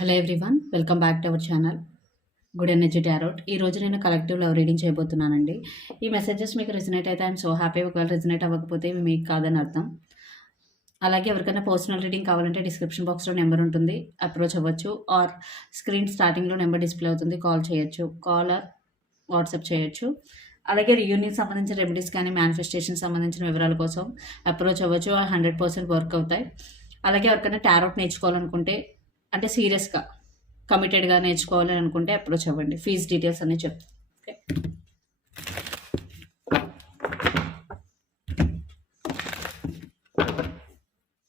Hello everyone welcome back to our channel good energy tarot ఈ రోజు నేను collective love reading చేయబోతున్నానండి. ఈ messages మీకు రిజనేట్ అయితే ఐఎమ్ సో హ్యాపీ ఒకవేళ రిజనేట్ అవ్వకపోతే ఇవి మీకు కాదని అర్థం. అలాగే ఎవరికైనా పర్సనల్ రీడింగ్ కావాలంటే డిస్క్రిప్షన్ బాక్స్లో నెంబర్ ఉంటుంది. అప్రోచ్ అవ్వచ్చు. ఆర్ స్క్రీన్ స్టార్టింగ్లో నెంబర్ డిస్ప్లే అవుతుంది. కాల్ చేయొచ్చు. కాల్ వాట్సాప్ uh, చేయొచ్చు. అలాగే రియూనియన్ సంబంధించిన రెమెడీస్ కానీ మేనిఫెస్టేషన్ సంబంధించిన వివరాల కోసం అప్రోచ్ అవ్వచ్చు. హండ్రెడ్ పర్సెంట్ వర్క్ అవుతాయి. అలాగే ఎవరికైనా టారోట్ నేర్చుకోవాలనుకుంటే అంటే సీరియస్గా కమిటెడ్గా నేర్చుకోవాలని అనుకుంటే అప్రోచ్ అవ్వండి. ఫీజ్ డీటెయిల్స్ అన్నీ చెప్తాను okay.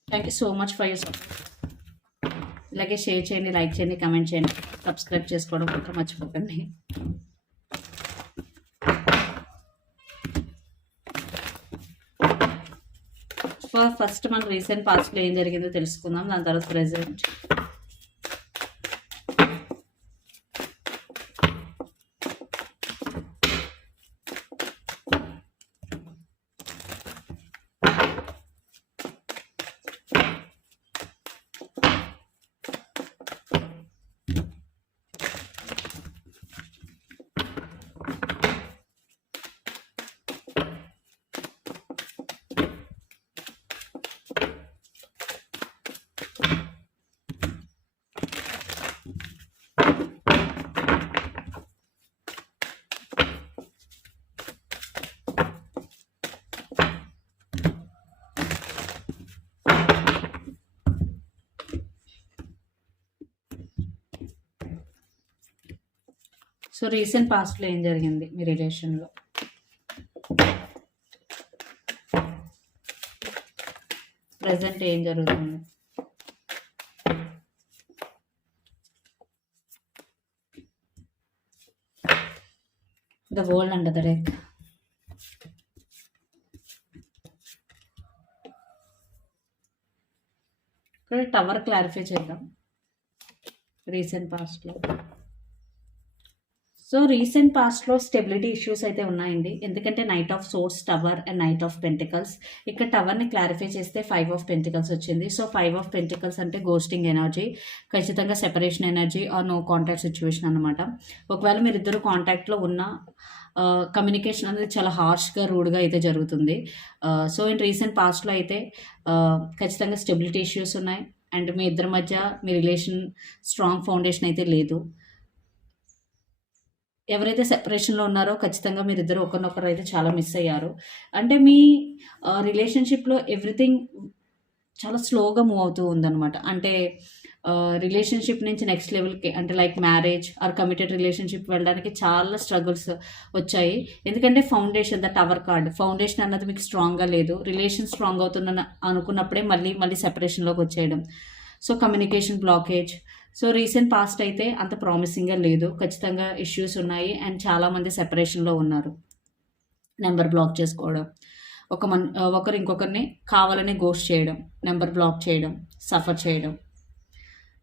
Thank you so much for your support ఇలాగే షేర్ చేయండి లైక్ చేయండి కమెంట్ చేయండి. సబ్స్క్రైబ్ చేసుకోవడం మాత్రం మర్చిపోకండి. ఫస్ట్ మన రీసెంట్ పాస్ట్లో ఏం జరిగిందో తెలుసుకుందాం. దాని తర్వాత ప్రెసెంట్ సో రీసెంట్ పాస్ట్లో ఏం జరిగింది మీ రిలేషన్లో? ప్రజెంట్ ఏం జరుగుతుంది? The world under the deck. ఇక్కడ టవర్ క్లారిఫై చేద్దాం రీసెంట్ పాస్ట్లో. సో రీసెంట్ పాస్ట్లో స్టెబిలిటీ ఇష్యూస్ అయితే ఉన్నాయండి. ఎందుకంటే knight of swords tower and knight of pentacles. ఇక్కడ టవర్ని క్లారిఫై చేస్తే ఫైవ్ ఆఫ్ పెంటికల్స్ వచ్చింది. సో ఫైవ్ ఆఫ్ పెంటికల్స్ అంటే గోస్టింగ్ ఎనర్జీ ఖచ్చితంగా separation energy or no contact situation అనమాట ఒకవేళ మీరు ఇద్దరు కాంటాక్ట్లో ఉన్న కమ్యూనికేషన్ అనేది చాలా హార్ష్గా రూడ్గా అయితే జరుగుతుంది. సో ఇన్ రీసెంట్ పాస్ట్లో అయితే ఖచ్చితంగా స్టెబిలిటీ ఇష్యూస్ ఉన్నాయి. అండ్ మీ ఇద్దరి మధ్య మీ రిలేషన్ స్ట్రాంగ్ ఫౌండేషన్ అయితే లేదు. ఎవరైతే సెపరేషన్లో ఉన్నారో ఖచ్చితంగా మీరిద్దరు ఒకరినొకరు అయితే చాలా మిస్ అయ్యారు. అంటే మీ రిలేషన్షిప్లో ఎవ్రీథింగ్ చాలా స్లోగా మూవ్ అవుతూ ఉందన్నమాట. అంటే రిలేషన్షిప్ నుంచి నెక్స్ట్ లెవెల్కి అంటే like marriage or committed relationship వెళ్ళడానికి చాలా స్ట్రగుల్స్ వచ్చాయి. ఎందుకంటే foundation the tower card foundation అన్నది మీకు స్ట్రాంగ్గా లేదు. రిలేషన్ స్ట్రాంగ్ అవుతుందని అనుకున్నప్పుడే మళ్ళీ మళ్ళీ సెపరేషన్లోకి వచ్చేయడం. So communication blockage so recent past అయితే అంత ప్రామిసింగ్గా లేదు. ఖచ్చితంగా ఇష్యూస్ ఉన్నాయి అండ్ చాలామంది సెపరేషన్లో ఉన్నారు. నెంబర్ బ్లాక్ చేసుకోవడం ఒక మన్ ఒకరు ఇంకొకరిని కావాలని గోస్ట్ చేయడం నెంబర్ బ్లాక్ చేయడం సఫర్ చేయడం.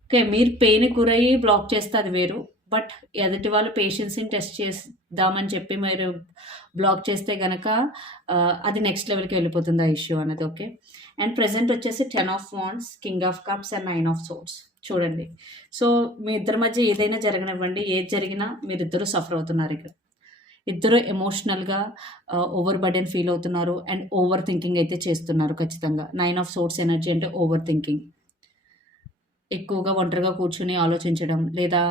ఓకే మీరు పెయిన్ గురయ్యి బ్లాక్ చేస్తే అది వేరు బట్ ఎదుటి వాళ్ళు పేషెన్స్ని టెస్ట్ చేద్దామని చెప్పి మీరు బ్లాక్ చేస్తే కనుక అది నెక్స్ట్ లెవెల్కి వెళ్ళిపోతుంది ఆ ఇష్యూ అనేది ఓకే? అండ్ ప్రజెంట్ వచ్చేసి ten of wands king of cups and nine of swords చూడండి. సో మీ ఇద్దరి మధ్య ఏదైనా జరగనివ్వండి. ఏది జరిగినా మీరిద్దరూ సఫర్ అవుతున్నారు ఇక్కడ. ఇద్దరు ఎమోషనల్గా ఓవర్ బర్డెన్ ఫీల్ అవుతున్నారు అండ్ ఓవర్ థింకింగ్ అయితే చేస్తున్నారు ఖచ్చితంగా. నైన్ ఆఫ్ సోర్స్ ఎనర్జీ అంటే ఓవర్ థింకింగ్ ఎక్కువగా ఒంటరిగా కూర్చుని ఆలోచించడం లేదా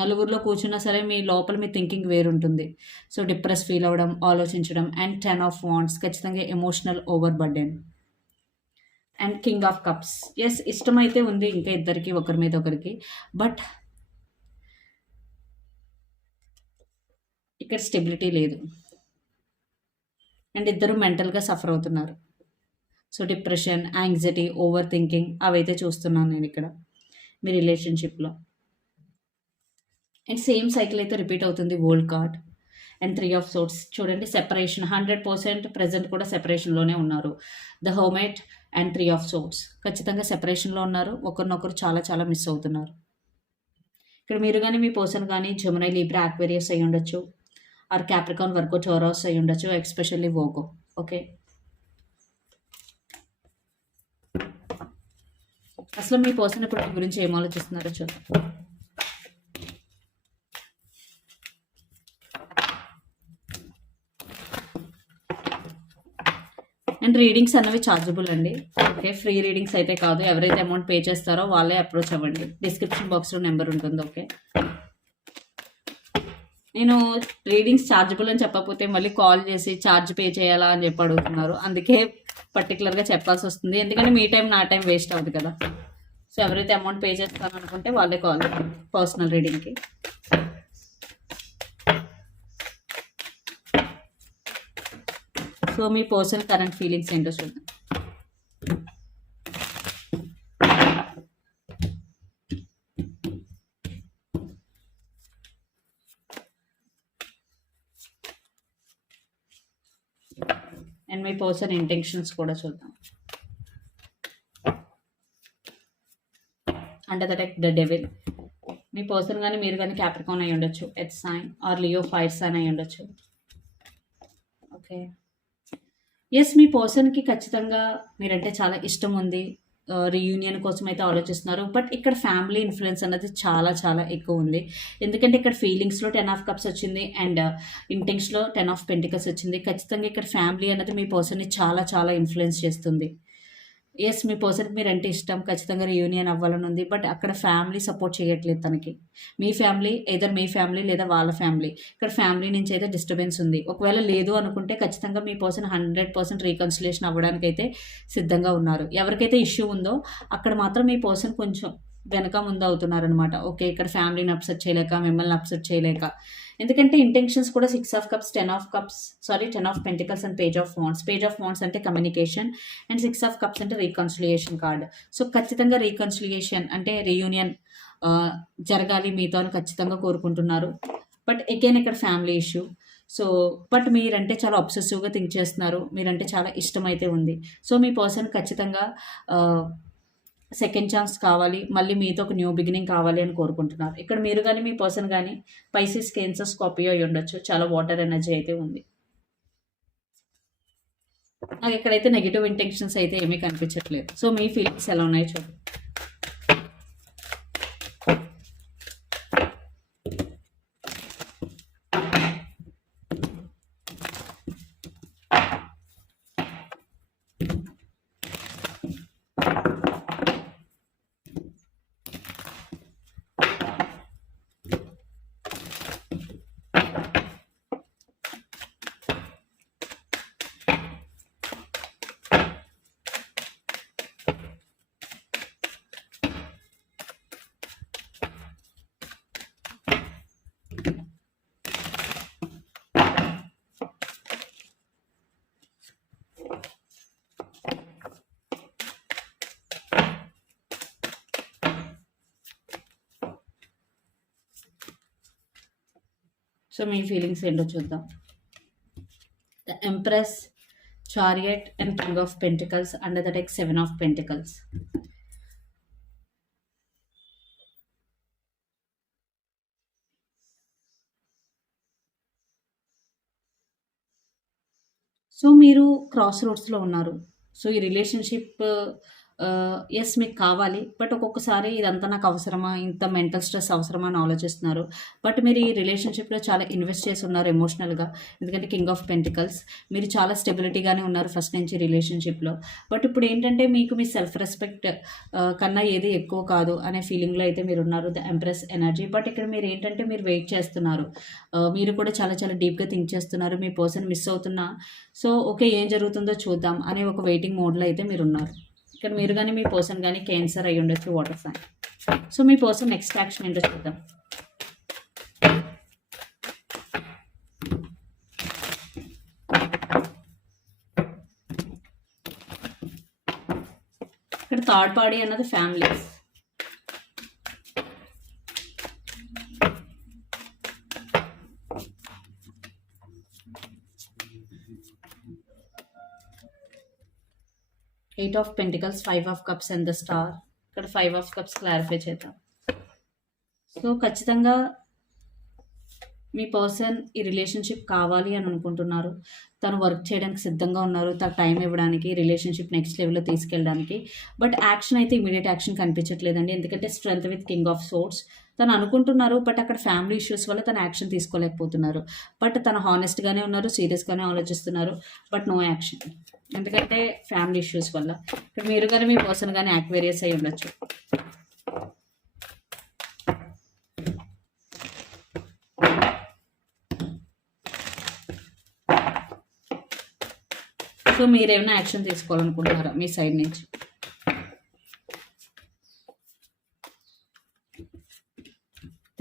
నలుగురిలో కూర్చున్నా సరే మీ లోపల మీ థింకింగ్ వేరుంటుంది. సో డిప్రెస్ ఫీల్ అవ్వడం ఆలోచించడం అండ్ టెన్ ఆఫ్ వాంట్స్ ఖచ్చితంగా emotional over burden and king of cups. Yes ఇష్టమైతే ఉంది ఇంకా ఇద్దరికి ఒకరి మీద ఒకరికి. బట్ ఇక్కడ స్టెబిలిటీ లేదు. అండ్ ఇద్దరు మెంటల్గా సఫర్ అవుతున్నారు. So depression anxiety over thinking అవైతే చూస్తున్నాను నేను ఇక్కడ మీ రిలేషన్షిప్లో అండ్ సేమ్ సైకిల్ అయితే రిపీట్ అవుతుంది old card and three of swords చూడండి సెపరేషన్ హండ్రెడ్ పర్సెంట్ ప్రజెంట్ కూడా సెపరేషన్లోనే ఉన్నారు. The hermit and three of swords ఖచ్చితంగా సెపరేషన్లో ఉన్నారు. ఒకరినొకరు చాలా చాలా మిస్ అవుతున్నారు. ఇక్కడ మీరు కానీ మీ పర్సన్ కానీ జమునై లీబ్రా ఆక్వేరియస్ అయి ఉండొచ్చు. ఆర్ క్యాప్రికాన్ వర్కో టోరాస్ అయి ఉండొచ్చు ఎక్స్పెషల్లీ వోగో ఓకే అసలు మీ పర్సన్ ఇప్పుడు మీ గురించి ఏం ఆలోచిస్తున్నారో చూద్దాం. అండ్ రీడింగ్స్ అన్నవి ఛార్జబుల్ అండి. ఓకే ఫ్రీ రీడింగ్స్ అయితే కాదు. ఎవరైతే అమౌంట్ పే చేస్తారో వాళ్ళే అప్రోచ్ అవ్వండి. డిస్క్రిప్షన్ బాక్స్లో నెంబర్ ఉంటుంది ఓకే నేను రీడింగ్స్ ఛార్జబుల్ అని చెప్పకపోతే మళ్ళీ కాల్ చేసి ఛార్జ్ పే చేయాలా అని చెప్పి అడుగుతున్నారు. అందుకే పర్టికులర్గా చెప్పాల్సి వస్తుంది. ఎందుకంటే మీ టైం నా టైం వేస్ట్ అవుతుంది కదా. సో ఎవరైతే అమౌంట్ పే చేస్తాను అనుకుంటే వాళ్ళే కాల్ పర్సనల్ రీడింగ్కి సో మీ పర్సనల్ కరెంట్ ఫీలింగ్స్ ఏంటో చూద్దాం. అండ్ మీ పర్సన్ ఇంటెన్షన్స్ కూడా చూద్దాం. Under the deck the devil me person కానీ మీరు కానీ క్యాప్రికాన్ అయి ఉండొచ్చు earth sign or Leo fire sign అయి ఉండొచ్చు ఓకే ఎస్ మీ పర్సన్కి ఖచ్చితంగా మీరంటే చాలా ఇష్టం ఉంది. రీయూనియన్ కోసం అయితే ఆలోచిస్తున్నారు. బట్ ఇక్కడ ఫ్యామిలీ ఇన్ఫ్లుయెన్స్ అనేది చాలా చాలా ఎక్కువ ఉంది. ఎందుకంటే ఇక్కడ ఫీలింగ్స్లో టెన్ ఆఫ్ కప్స్ వచ్చింది అండ్ ఇంటింగ్స్లో టెన్ ఆఫ్ పెంటికల్స్ వచ్చింది. ఖచ్చితంగా ఇక్కడ ఫ్యామిలీ అనేది మీ పర్సన్ని చాలా చాలా ఇన్ఫ్లుయెన్స్ చేస్తుంది. ఎస్ మీ పర్సన్కి మీరు అంటే ఇష్టం. ఖచ్చితంగా యూనియన్ అవ్వాలని ఉంది. బట్ అక్కడ ఫ్యామిలీ సపోర్ట్ చేయట్లేదు తనకి. మీ ఫ్యామిలీ ఏదర్ మీ ఫ్యామిలీ లేదా వాళ్ళ ఫ్యామిలీ ఇక్కడ ఫ్యామిలీ నుంచి అయితే డిస్టర్బెన్స్ ఉంది. ఒకవేళ లేదు అనుకుంటే ఖచ్చితంగా మీ పర్సన్ హండ్రెడ్ పర్సెంట్ రీకన్సిలేషన్ అవ్వడానికి అయితే సిద్ధంగా ఉన్నారు. ఎవరికైతే ఇష్యూ ఉందో అక్కడ మాత్రం మీ పర్సన్ కొంచెం వెనక ముందు అవుతున్నారనమాట ఓకే ఇక్కడ ఫ్యామిలీని అప్సెట్ చేయలేక మిమ్మల్ని అప్సెట్ చేయలేక. ఎందుకంటే ఇంటెన్షన్స్ కూడా six of cups ten of cups sorry ten of pentacles and page of wands page of wands అంటే communication and six of cups అంటే రీకన్సిలియేషన్ కార్డ్ సో ఖచ్చితంగా రీకన్సిలియేషన్ అంటే రీయూనియన్ జరగాలి మీతో ఖచ్చితంగా కోరుకుంటున్నారు. బట్ అగైన్ ఇక్కడ ఫ్యామిలీ ఇష్యూ సో బట్ మీరంటే చాలా అబ్సెసివ్గా థింక్ చేస్తున్నారు. మీరంటే చాలా ఇష్టం అయితే ఉంది. సో మీ పర్సన్ ఖచ్చితంగా సెకండ్ ఛాన్స్ కావాలి మళ్ళీ మీతో ఒక న్యూ బిగినింగ్ కావాలి అని కోరుకుంటున్నారు. ఇక్కడ మీరు కానీ మీ పర్సన్ కానీ పైసీస్ కేన్సర్ స్కాపియో అయి ఉండొచ్చు. చాలా వాటర్ ఎనర్జీ అయితే ఉంది. నాకు ఇక్కడైతే నెగిటివ్ ఇంటెన్షన్స్ అయితే ఏమీ కనిపించట్లేదు. సో మీ ఫీలింగ్స్ ఎలా ఉన్నాయో చూడండి సో మీ ఫీలింగ్స్ ఏంటో చూద్దాం. The empress chariot and king of pentacles under the tech seven of pentacles. So మీరు క్రాస్ రోడ్స్లో ఉన్నారు. సో ఈ రిలేషన్షిప్ ఎస్ మీకు కావాలి. బట్ ఒక్కొక్కసారి ఇదంతా నాకు అవసరమా? ఇంత మెంటల్ స్ట్రెస్ అవసరమా అని ఆలోచిస్తున్నారు. బట్ మీరు ఈ రిలేషన్షిప్లో చాలా ఇన్వెస్ట్ చేసి ఉన్నారు ఎమోషనల్గా ఎందుకంటే కింగ్ ఆఫ్ పెంటికల్స్ మీరు చాలా స్టెబిలిటీగానే ఉన్నారు ఫస్ట్ నుంచి రిలేషన్షిప్లో బట్ ఇప్పుడు ఏంటంటే మీకు మీ సెల్ఫ్ రెస్పెక్ట్ కన్నా ఏది ఎక్కువ కాదు అనే ఫీలింగ్లో అయితే మీరు ఉన్నారు ద ఎంప్రెస్ ఎనర్జీ బట్ ఇక్కడ మీరు ఏంటంటే మీరు వెయిట్ చేస్తున్నారు. మీరు కూడా చాలా చాలా డీప్గా థింక్ చేస్తున్నారు. మీ పర్సన్ మిస్ అవుతున్నా. సో ఓకే ఏం జరుగుతుందో చూద్దాం అనే ఒక వెయిటింగ్ మోడ్లో అయితే మీరు ఉన్నారు. ఇక్కడ మీరు కానీ మీ పర్సన్ కానీ క్యాన్సర్ అయ్యి ఉండొచ్చు వాటర్ సైన్ సో మీ పర్సన్ నెక్స్ట్ యాక్షన్ ఏంటో చూద్దాం. ఇక్కడ థర్డ్ పార్టీ అన్నది families eight of pentacles five of cups and the star ఇక్కడ ఫైవ్ ఆఫ్ కప్స్ క్లారిఫై చేద్దాం. సో ఖచ్చితంగా మీ పర్సన్ ఈ రిలేషన్షిప్ కావాలి అని అనుకుంటున్నారు. తను వర్క్ చేయడానికి సిద్ధంగా ఉన్నారు. తన టైం ఇవ్వడానికి రిలేషన్షిప్ నెక్స్ట్ లెవెల్లో తీసుకెళ్ళడానికి. బట్ యాక్షన్ అయితే ఇమీడియట్ యాక్షన్ కనిపించట్లేదండి. ఎందుకంటే strength with king of swords తను అనుకుంటున్నారు బట్ అక్కడ ఫ్యామిలీ ఇష్యూస్ వల్ల తను యాక్షన్ తీసుకోలేకపోతున్నారు. బట్ తను హానెస్ట్గానే ఉన్నారు సీరియస్గానే ఆలోచిస్తున్నారు బట్ నో యాక్షన్ ఎందుకంటే ఫ్యామిలీ ఇష్యూస్ వల్ల. ఇప్పుడు మీరు కానీ మీ పర్సన్ కానీ యాక్వేరియస్ అయి ఉండొచ్చు. సో మీరేమైనా యాక్షన్ తీసుకోవాలనుకుంటున్నారా మీ సైడ్ నుంచి?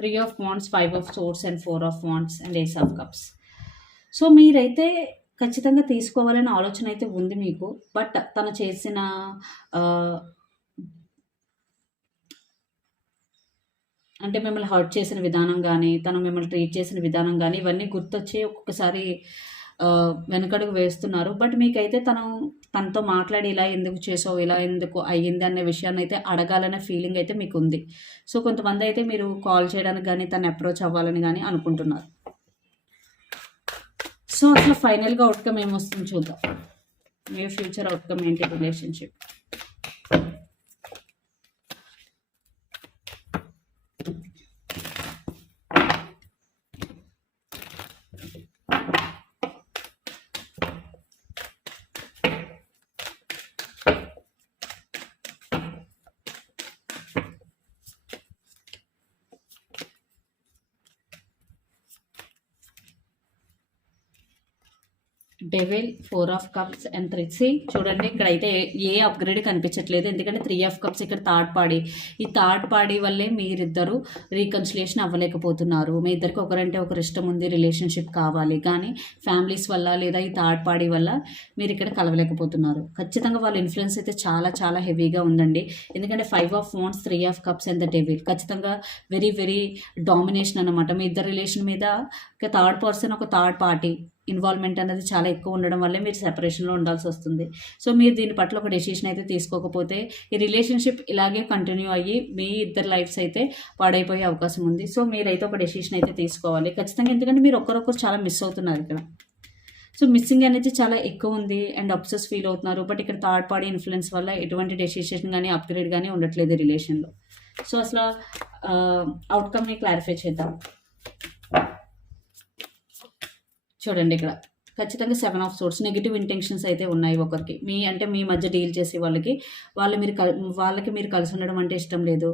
Three of wands five of swords and four of wands and ace of cups so మీరైతే ఖచ్చితంగా తీసుకోవాలనే ఆలోచన అయితే ఉంది మీకు బట్ తను చేసిన అంటే మిమ్మల్ని హర్ట్ చేసిన విధానం కానీ తను మిమ్మల్ని ట్రీట్ చేసిన విధానం కానీ ఇవన్నీ గుర్తొచ్చి ఒక్కొక్కసారి వెనకడుగు వేస్తున్నారు. బట్ మీకైతే తను తనతో మాట్లాడి ఇలా ఎందుకు చేసావు ఇలా ఎందుకు అయ్యింది అనే విషయాన్ని అయితే అడగాలనే ఫీలింగ్ అయితే మీకు ఉంది సో కొంతమంది అయితే మీరు కాల్ చేయడానికి కానీ తను అప్రోచ్ అవ్వాలని కానీ అనుకుంటున్నారు. సో అసలు ఫైనల్గా అవుట్కమ్ ఏమొస్తుంది చూద్దాం. మీ ఫ్యూచర్ అవుట్కమ్ ఏంటి relationship devil four of cups and three. చూడండి ఇక్కడ అయితే ఏ అప్గ్రేడ్ కనిపించట్లేదు. ఎందుకంటే త్రీ ఆఫ్ కప్స్ ఇక్కడ థర్డ్ పార్టీ ఈ థర్డ్ పార్టీ వల్లే మీరిద్దరు రీకన్సిలేషన్ అవ్వలేకపోతున్నారు. మీ ఇద్దరికి ఒకరంటే ఒకరు ఇష్టం ఉంది రిలేషన్షిప్ కావాలి. కానీ ఫ్యామిలీస్ వల్ల లేదా ఈ థర్డ్ పార్టీ వల్ల మీరు ఇక్కడ కలవలేకపోతున్నారు. ఖచ్చితంగా వాళ్ళ ఇన్ఫ్లుయెన్స్ అయితే చాలా చాలా హెవీగా ఉందండి. ఎందుకంటే five of phones three of cups and the devil ఖచ్చితంగా వెరీ వెరీ డామినేషన్ అనమాట మీ ఇద్దరు రిలేషన్ మీద ఒక థర్డ్ పర్సన్ ఒక థర్డ్ పార్టీ ఇన్వాల్వ్మెంట్ అనేది చాలా ఎక్కువ ఉండడం వల్లే మీరు సెపరేషన్లో ఉండాల్సి వస్తుంది. సో మీరు దీని పట్ల ఒక డెసిషన్ అయితే తీసుకోకపోతే ఈ రిలేషన్షిప్ ఇలాగే కంటిన్యూ అయ్యి మీ ఇద్దరు లైఫ్స్ అయితే పాడైపోయే అవకాశం ఉంది. సో మీరైతే ఒక డెసిషన్ అయితే తీసుకోవాలి. ఖచ్చితంగా ఎందుకంటే మీరు ఒకరొకరు చాలా మిస్ అవుతున్నారు ఇక్కడ. సో మిస్సింగ్ అనేది చాలా ఎక్కువ ఉంది అండ్ అప్సెస్ ఫీల్ అవుతున్నారు. బట్ ఇక్కడ థర్డ్ పార్టీ ఇన్ఫ్లుయెన్స్ వల్ల ఎటువంటి డెసిషన్ కానీ అప్గ్రేడ్ కానీ ఉండట్లేదు రిలేషన్లో. సో అసలు అవుట్కమ్ని క్లారిఫై చేద్దాం. చూడండి ఇక్కడ. ఖచ్చితంగా seven of swords negative intentions అయితే ఉన్నాయి ఒకరికి. మీ అంటే మీ మధ్య డీల్ చేసే వాళ్ళకి. వాళ్ళు మీరు వాళ్ళకి మీరు కలిసి ఉండడం అంటే ఇష్టం లేదు.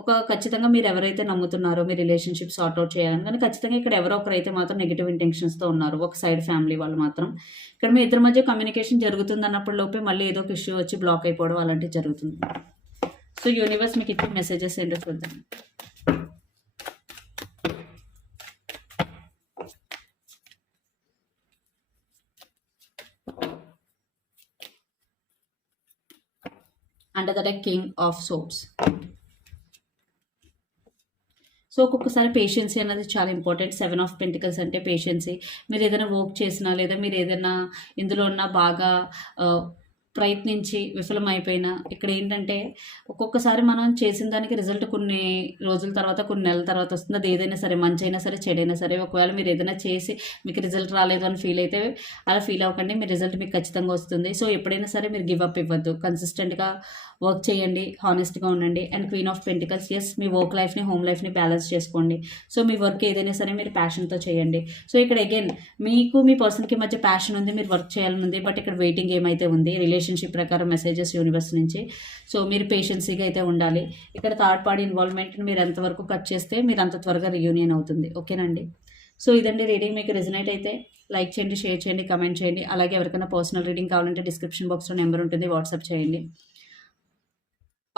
ఒక ఖచ్చితంగా మీరు ఎవరైతే నమ్ముతున్నారో మీ రిలేషన్షిప్ సార్ట్అవుట్ చేయాలని. కానీ ఖచ్చితంగా ఇక్కడ ఎవరో ఒకరైతే మాత్రం నెగిటివ్ ఇంటెన్షన్స్తో ఉన్నారు. ఒక సైడ్ ఫ్యామిలీ వాళ్ళు మాత్రం. ఇక్కడ మీ ఇద్దరి మధ్య కమ్యూనికేషన్ జరుగుతుంది అన్నప్పుడు లోపే మళ్ళీ ఏదో ఒక ఇష్యూ వచ్చి బ్లాక్ అయిపోవడం అలాంటివి జరుగుతుంది. సో యూనివర్స్ మీకు ఇచ్చే మెసేజెస్ ఏంటో చూద్దాం. Under king of swords so ఒక్కొక్కసారి పేషెన్సీ అనేది చాలా ఇంపార్టెంట్ సెవెన్ ఆఫ్ పెంటికల్స్ అంటే పేషెన్సీ మీరు ఏదైనా వర్క్ చేసినా లేదా మీరు ఏదైనా ఇందులో ఉన్న బాగా uh, ప్రయత్నించి విఫలమైపోయినా. ఇక్కడ ఏంటంటే ఒక్కొక్కసారి మనం చేసిన దానికి రిజల్ట్ కొన్ని రోజుల తర్వాత కొన్ని నెలల తర్వాత వస్తుంది. అది ఏదైనా సరే మంచి అయినా సరే చెడైనా సరే ఒకవేళ మీరు ఏదైనా చేసి మీకు రిజల్ట్ రాలేదు అని ఫీల్ అయితే అలా ఫీల్ అవ్వకండి. మీ రిజల్ట్ మీకు ఖచ్చితంగా వస్తుంది. సో ఎప్పుడైనా సరే మీరు గివ్ అప్ ఇవ్వద్దు. కన్సిస్టెంట్గా వర్క్ చేయండి. హానెస్ట్గా ఉండండి. And queen of pentacles. Yes me work లైఫ్ని హోమ్ లైఫ్ని బ్యాలెన్స్ చేసుకోండి. సో మీ వర్క్ ఏదైనా సరే మీరు ప్యాషన్తో చేయండి. సో ఇక్కడ అగైన్ మీకు మీ పర్సన్కి మధ్య ప్యాషన్ ఉంది మీరు వర్క్ చేయాలని ఉంది బట్ ఇక్కడ వెయిటింగ్ ఏమైతే ఉంది రిలేషన్షిప్ ప్రకారం మెసేజెస్ యూనివర్స్ నుంచి. సో మీరు పేషెన్సీగా అయితే ఉండాలి. ఇక్కడ థర్డ్ పార్టీ ఇన్వాల్వ్మెంట్ని మీరు ఎంతవరకు కట్ చేస్తే మీరు అంత త్వరగా రియూనియన్ అవుతుంది. ఓకేనండి సో ఇదండి రీడింగ్ మీకు రిజనేట్ అయితే లైక్ చేయండి షేర్ చేయండి కమెంట్ చేయండి. అలాగే ఎవరికైనా పర్సనల్ రీడింగ్ కావాలంటే డిస్క్రిప్షన్ బాక్స్లో నెంబర్ ఉంటుంది వాట్సాప్ చేయండి.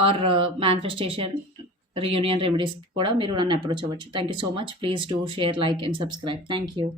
ఆర్ మేనిఫెస్టేషన్ రియూనియన్ రెమెడీస్ కూడా మీరు నన్ను అప్రోచ్ అవ్వచ్చు. Thank you so much please do share like and subscribe thank you